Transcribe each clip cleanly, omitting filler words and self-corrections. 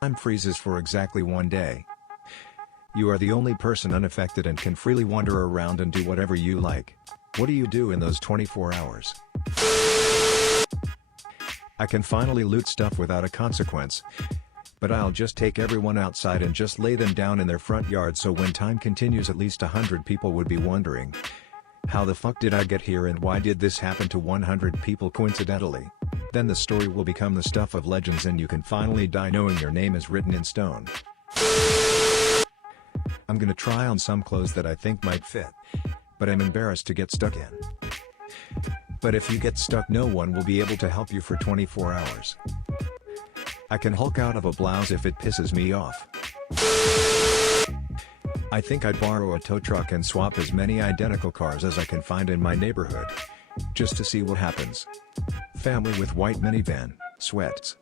Time freezes for exactly 1 day. You are the only person unaffected and can freely wander around and do whatever you like. What do you do in those 24 hours? I can finally loot stuff without a consequence. But I'll just take everyone outside and just lay them down in their front yard, so when time continues at least 100 people would be wondering, how the fuck did I get here and why did this happen to 100 people coincidentally? Then the story will become the stuff of legends and you can finally die knowing your name is written in stone. I'm gonna try on some clothes that I think might fit, but I'm embarrassed to get stuck in. But if you get stuck, no one will be able to help you for 24 hours. I can Hulk out of a blouse if it pisses me off. I think I'd borrow a tow truck and swap as many identical cars as I can find in my neighborhood, just to see what happens. Family with white minivan, sweats.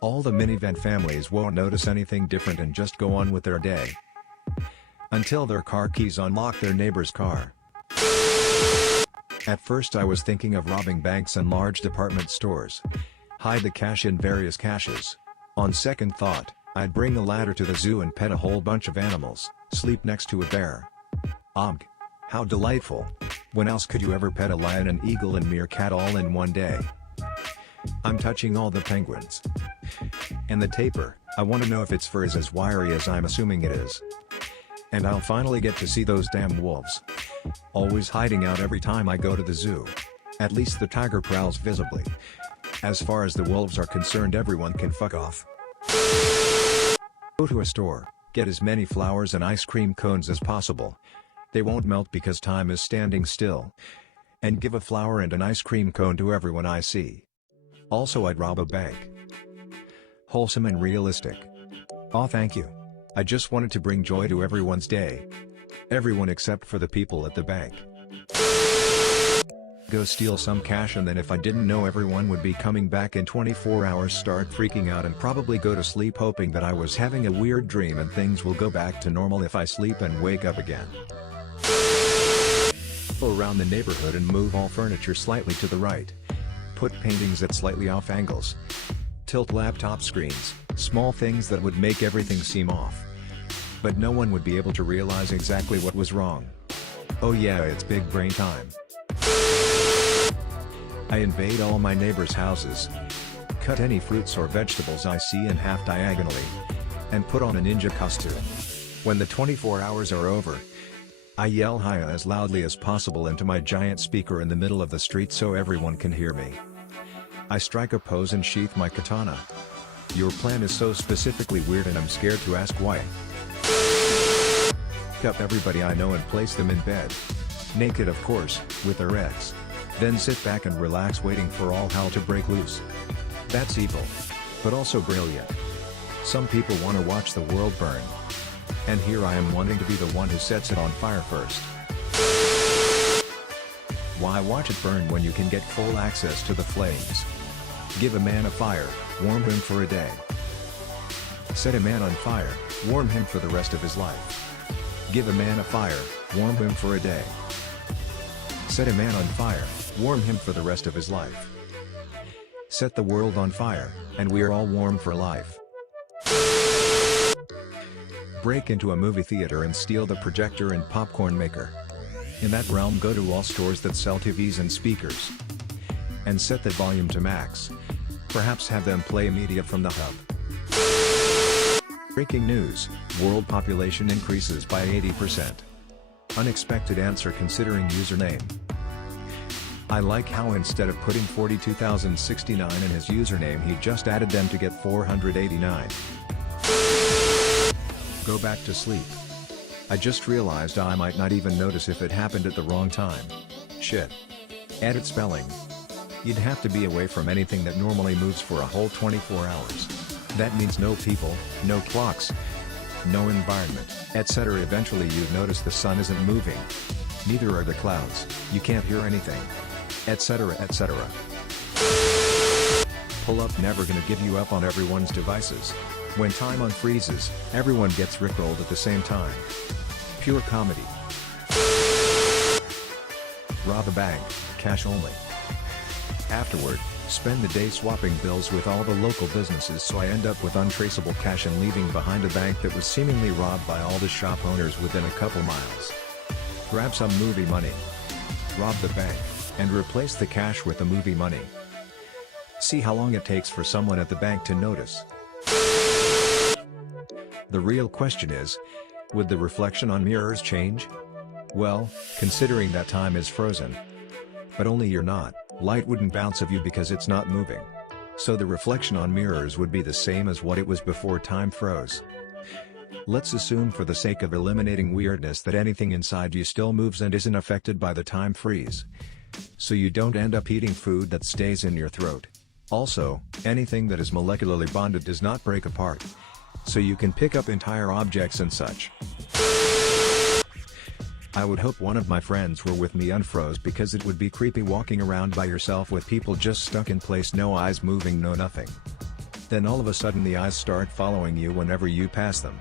All the minivan families won't notice anything different and just go on with their day. Until their car keys unlock their neighbor's car. At first I was thinking of robbing banks and large department stores. Hide the cash in various caches. On second thought, I'd bring a ladder to the zoo and pet a whole bunch of animals, sleep next to a bear. How delightful. When else could you ever pet a lion, an eagle and meerkat all in one day? I'm touching all the penguins. And the tapir, I want to know if its fur is as wiry as I'm assuming it is. And I'll finally get to see those damn wolves. Always hiding out every time I go to the zoo. At least the tiger prowls visibly. As far as the wolves are concerned, everyone can fuck off. Go to a store, get as many flowers and ice cream cones as possible. They won't melt because time is standing still. And give a flower and an ice cream cone to everyone I see. Also, I'd rob a bank. Wholesome and realistic. Aw, thank you. I just wanted to bring joy to everyone's day. Everyone except for the people at the bank. Go steal some cash, and then if I didn't know everyone would be coming back in 24 hours, start freaking out and probably go to sleep hoping that I was having a weird dream and things will go back to normal if I sleep and wake up again. Go around the neighborhood and move all furniture slightly to the right. Put paintings at slightly off angles. Tilt laptop screens, small things that would make everything seem off. But no one would be able to realize exactly what was wrong. Oh yeah, it's big brain time. I invade all my neighbors' houses. Cut any fruits or vegetables I see in half diagonally. And put on a ninja costume. When the 24 hours are over, I yell "Hiya" as loudly as possible into my giant speaker in the middle of the street so everyone can hear me. I strike a pose and sheath my katana. Your plan is so specifically weird and I'm scared to ask why. Pick up everybody I know and place them in bed. Naked, of course, with their ex. Then sit back and relax, waiting for all hell to break loose. That's evil. But also brilliant. Some people want to watch the world burn. And here I am wanting to be the one who sets it on fire first. Why watch it burn when you can get full access to the flames? Give a man a fire, warm him for a day. Set a man on fire, warm him for the rest of his life. Give a man a fire, warm him for a day. Set a man on fire, warm him for the rest of his life. Set the world on fire, and we are all warm for life. Break into a movie theater and steal the projector and popcorn maker. In that realm, go to all stores that sell TVs and speakers. And set the volume to max. Perhaps have them play media from the hub. Breaking news, world population increases by 80%. Unexpected answer considering username. I like how instead of putting 42,069 in his username he just added them to get 489. Go back to sleep. I just realized I might not even notice if it happened at the wrong time. Shit. Edit spelling. You'd have to be away from anything that normally moves for a whole 24 hours. That means no people, no clocks, no environment, etc. Eventually you'd notice the sun isn't moving. Neither are the clouds, you can't hear anything, etc. etc. Pull up never gonna give you up on everyone's devices. When time unfreezes, everyone gets rickrolled at the same time. Pure comedy. Rob a bank, cash only. Afterward, Spend the day swapping bills with all the local businesses, so I end up with untraceable cash and leaving behind a bank that was seemingly robbed by all the shop owners within a couple miles. Grab some movie money. Rob the bank, and replace the cash with the movie money. See how long it takes for someone at the bank to notice. The real question is, would the reflection on mirrors change? Well, considering that time is frozen. But only you're not, light wouldn't bounce off you because it's not moving. So the reflection on mirrors would be the same as what it was before time froze. Let's assume for the sake of eliminating weirdness that anything inside you still moves and isn't affected by the time freeze. So you don't end up eating food that stays in your throat. Also, anything that is molecularly bonded does not break apart. So you can pick up entire objects and such. I would hope one of my friends were with me unfroze, because it would be creepy walking around by yourself with people just stuck in place, no eyes moving, no nothing. Then all of a sudden the eyes start following you whenever you pass them.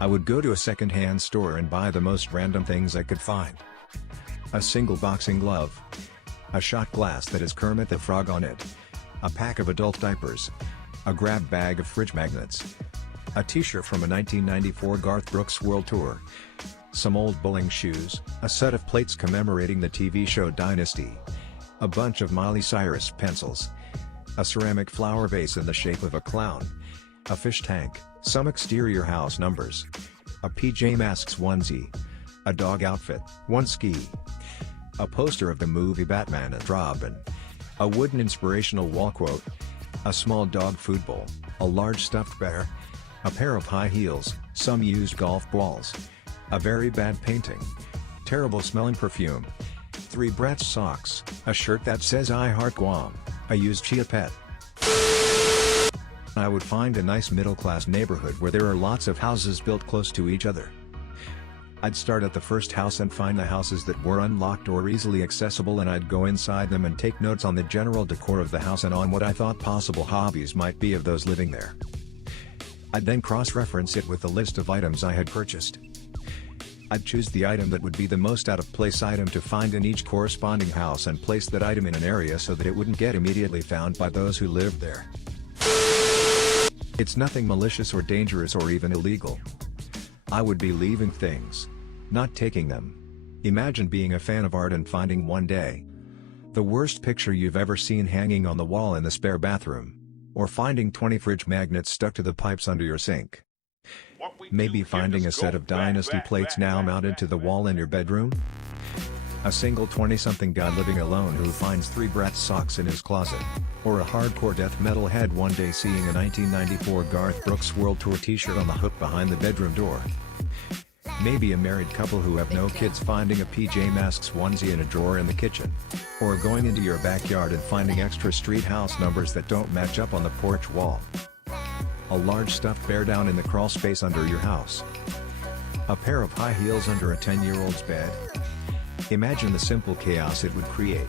I would go to a second-hand store and buy the most random things I could find. A single boxing glove. A shot glass that has Kermit the Frog on it. A pack of adult diapers. A grab bag of fridge magnets. A t-shirt from a 1994 Garth Brooks World Tour. Some old bowling shoes, a set of plates commemorating the TV show Dynasty. A bunch of Miley Cyrus pencils. A ceramic flower vase in the shape of a clown. A fish tank, some exterior house numbers. A PJ Masks onesie. A dog outfit, one ski. A poster of the movie Batman and Robin. A wooden inspirational wall quote. A small dog food bowl, a large stuffed bear. A pair of high heels, some used golf balls. A very bad painting. Terrible smelling perfume. 3 Bratz socks, a shirt that says I heart Guam, a used Chia Pet. I would find a nice middle-class neighborhood where there are lots of houses built close to each other. I'd start at the first house and find the houses that were unlocked or easily accessible, and I'd go inside them and take notes on the general decor of the house and on what I thought possible hobbies might be of those living there. I'd then cross-reference it with the list of items I had purchased. I'd choose the item that would be the most out-of-place item to find in each corresponding house and place that item in an area so that it wouldn't get immediately found by those who lived there. It's nothing malicious or dangerous or even illegal. I would be leaving things, not taking them. Imagine being a fan of art and finding one day the worst picture you've ever seen hanging on the wall in the spare bathroom. Or finding 20 fridge magnets stuck to the pipes under your sink. Maybe finding a set of Dynasty plates now mounted to the wall in your bedroom. A single 20-something guy living alone who finds 3 Bratz socks in his closet. Or a hardcore death metal head one day seeing a 1994 Garth Brooks World Tour t-shirt on the hook behind the bedroom door. Maybe a married couple who have no kids finding a PJ Masks onesie in a drawer in the kitchen. Or going into your backyard and finding extra street house numbers that don't match up on the porch wall. A large stuffed bear down in the crawl space under your house. A pair of high heels under a 10-year-old's bed. Imagine the simple chaos it would create.